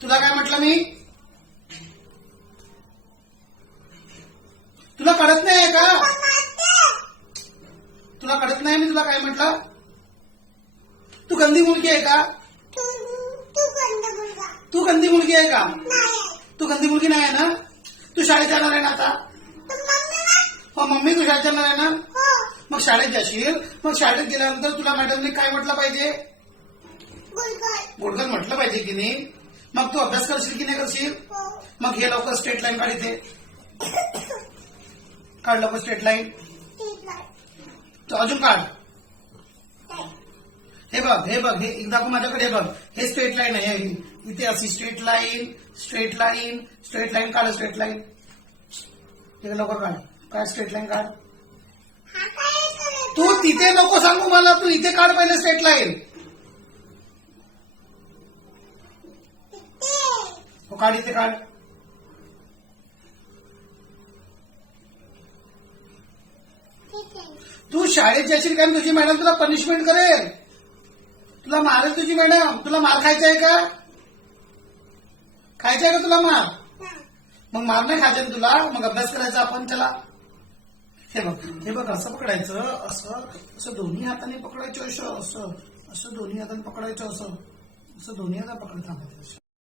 तुला काय म्हटलं मी? तुला कळत नाही का? तुला कळत नाही मी तुला काय म्हटलं? तू गंदी मुलगी आहे का? तू गंदी मुलगी आहे का? तू गंदी मुलगी नाही आहे ना? तू शाळेत जाणार आहे ना आता? हो मम्मी तू शाळेत जाणार आहे ना? मग शाळेत जाशील. मग शाळेत गेल्यानंतर तुला मॅडमने काय म्हटलं पाहिजे? गुडगल म्हटलं पाहिजे की नाही? मग तू अभ्यास करशील की नाही करशील? मग हे लवकर स्ट्रेट लाईन काढ इथे. काढ लवकर स्ट्रेट लाईन. तो अजून काढ. हे बघ हे एकदा माझ्याकडे बघ. हे स्ट्रेट लाईन आहे. इथे अशी straight line straight line straight line काढ. स्ट्रेट लाईन हे लवकर काढ. काय स्ट्रेट लाईन काढ. तू तिथे नको सांगू मला. तू इथे काढ पहिले स्ट्रेट लाईन. हो काढ इथे काढ. तू शाळेत जाशील का? तुझी मॅडम तुला पनिशमेंट करेल. तुला मारेल तुझी मॅडम. तुला मार खायचा आहे का? खायचा आहे का तुला मार? मग मार नाही खायचा ना तुला. मग अभ्यास करायचा आपण. चला हे बघ असं पकडायचं. असं दोन्ही हाताने पकडायचं. असं दोन्ही हाताने पकडायचं. असं दोन्ही हाताने पकडायचं.